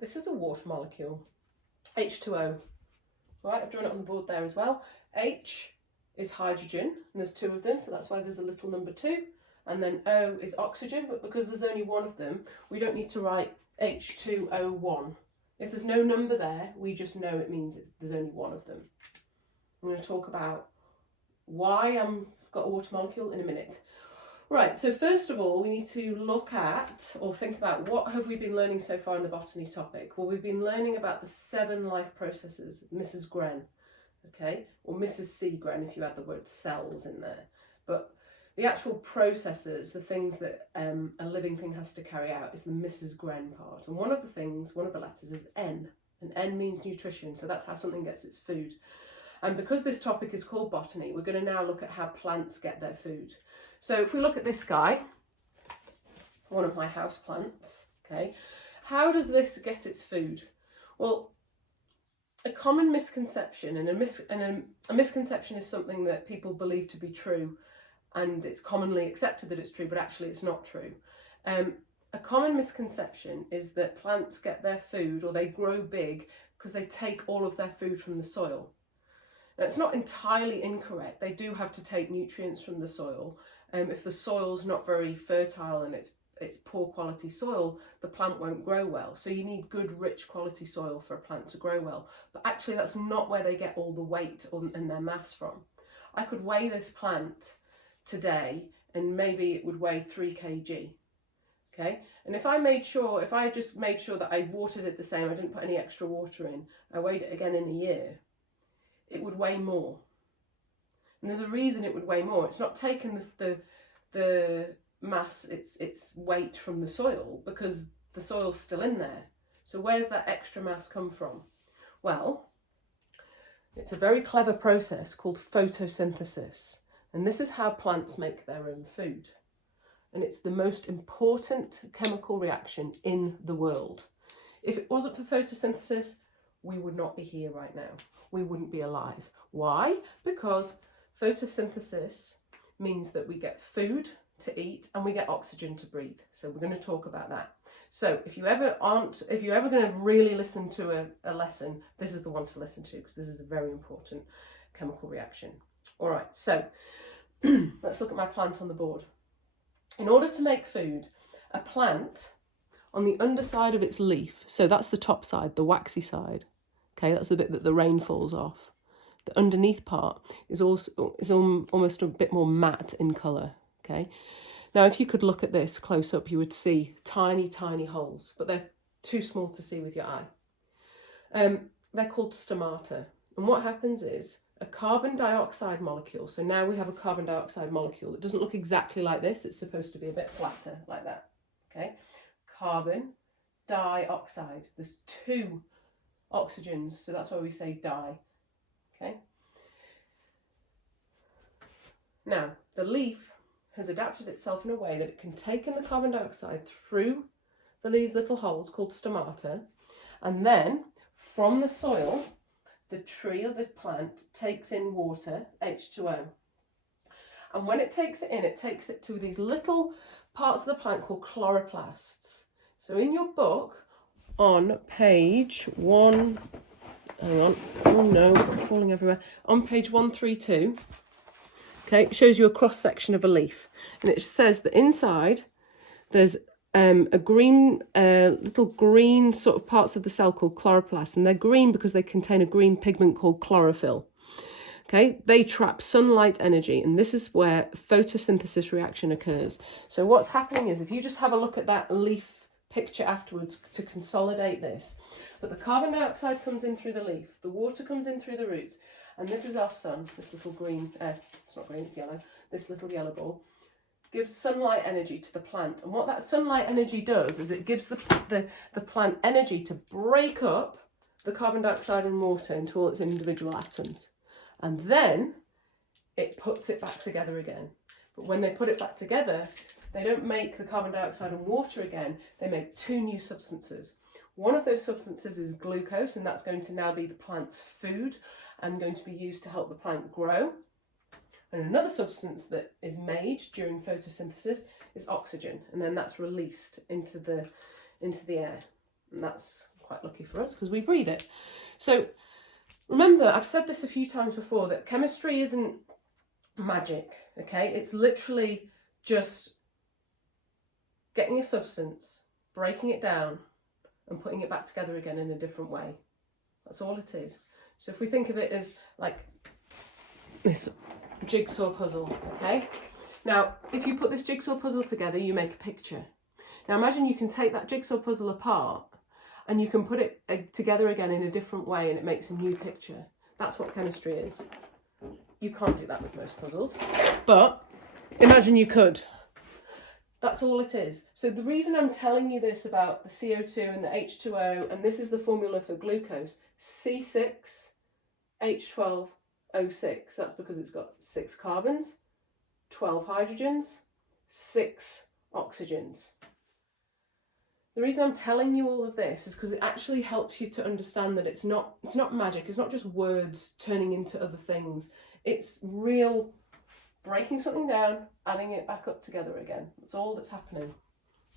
This is a water molecule, H2O. All right, I've drawn it on the board there as well. H is hydrogen, and there's 2 of them, so that's why there's a little number 2. And then O is oxygen, but because there's only 1 of them, we don't need to write H2O1. If there's no number there, we just know it means there's only 1 of them. I'm going to talk about why I've got a water molecule in a minute. Right, so first of all, we need to look at or think about what have we been learning so far in the botany topic. Well, we've been learning about the 7 life processes, Mrs. Gren, okay, or Mrs. C. Gren if you add the word cells in there. But the actual processes, the things that a living thing has to carry out, is the Mrs. Gren part. And one of the letters is N, and N means nutrition, so that's how something gets its food. And because this topic is called botany, we're going to now look at how plants get their food. So if we look at this guy, one of my house plants, okay, how does this get its food? Well, a common misconception, and a misconception is something that people believe to be true, and it's commonly accepted that it's true, but actually it's not true. A common misconception is that plants get their food, or they grow big, because they take all of their food from the soil. Now, it's not entirely incorrect. They do have to take nutrients from the soil. If the soil's not very fertile and it's poor quality soil, the plant won't grow well. So you need good, rich quality soil for a plant to grow well. But actually that's not where they get all the weight and their mass from. I could weigh this plant today and maybe it would weigh 3 kg. Okay, and if I just made sure that I watered it the same, I didn't put any extra water in, I weighed it again in a year, it would weigh more. And there's a reason it would weigh more. It's not taken the mass, its weight from the soil, because the soil's still in there. So where's that extra mass come from? Well, it's a very clever process called photosynthesis. And this is how plants make their own food. And it's the most important chemical reaction in the world. If it wasn't for photosynthesis, we would not be here right now. We wouldn't be alive. Why? Because photosynthesis means that we get food to eat and we get oxygen to breathe. So we're going to talk about that. So if you're ever going to really listen to a lesson, this is the one to listen to, because this is a very important chemical reaction. All right, so let's look at my plant on the board. In order to make food, a plant, on the underside of its leaf, so that's the top side, the waxy side, okay, that's the bit that the rain falls off. The underneath part is almost a bit more matte in colour, okay? Now, if you could look at this close up, you would see tiny, tiny holes, but they're too small to see with your eye. They're called stomata. And what happens is a carbon dioxide molecule, so now we have a carbon dioxide molecule that doesn't look exactly like this, it's supposed to be a bit flatter like that, okay? Carbon dioxide, there's 2 oxygens, so that's why we say di. Okay. Now, the leaf has adapted itself in a way that it can take in the carbon dioxide through these little holes called stomata, and then from the soil, the tree or the plant takes in water, H2O. And when it takes it in, it takes it to these little parts of the plant called chloroplasts. So in your book, on page 1, hang on, oh no, I'm falling everywhere. On page 132, okay, it shows you a cross section of a leaf, and it says that inside there's a green, little green sort of parts of the cell called chloroplasts, and they're green because they contain a green pigment called chlorophyll. Okay, they trap sunlight energy, and this is where photosynthesis reaction occurs. So what's happening is, if you just have a look at that leaf picture afterwards to consolidate this, but the carbon dioxide comes in through the leaf, the water comes in through the roots, and this is our sun, this little green, it's not green, it's yellow, this little yellow ball, gives sunlight energy to the plant. And what that sunlight energy does is it gives the plant energy to break up the carbon dioxide and water into all its individual atoms. And then it puts it back together again. But when they put it back together, they don't make the carbon dioxide and water again, they make 2 new substances. One of those substances is glucose, and that's going to now be the plant's food and going to be used to help the plant grow. And another substance that is made during photosynthesis is oxygen, and then that's released into the air. And that's quite lucky for us because we breathe it. So remember, I've said this a few times before, that chemistry isn't magic, okay? It's literally just getting a substance, breaking it down, and putting it back together again in a different way. That's all it is. So if we think of it as like this jigsaw puzzle, okay? Now, if you put this jigsaw puzzle together, you make a picture. Now imagine you can take that jigsaw puzzle apart and you can put it together again in a different way and it makes a new picture. That's what chemistry is. You can't do that with most puzzles, but imagine you could. That's all it is. So the reason I'm telling you this about the CO2 and the H2O, and this is the formula for glucose, C6H12O6, that's because it's got 6 carbons, 12 hydrogens, 6 oxygens. The reason I'm telling you all of this is because it actually helps you to understand that it's not magic, it's not just words turning into other things. It's real breaking something down, adding it back up together again. That's all that's happening.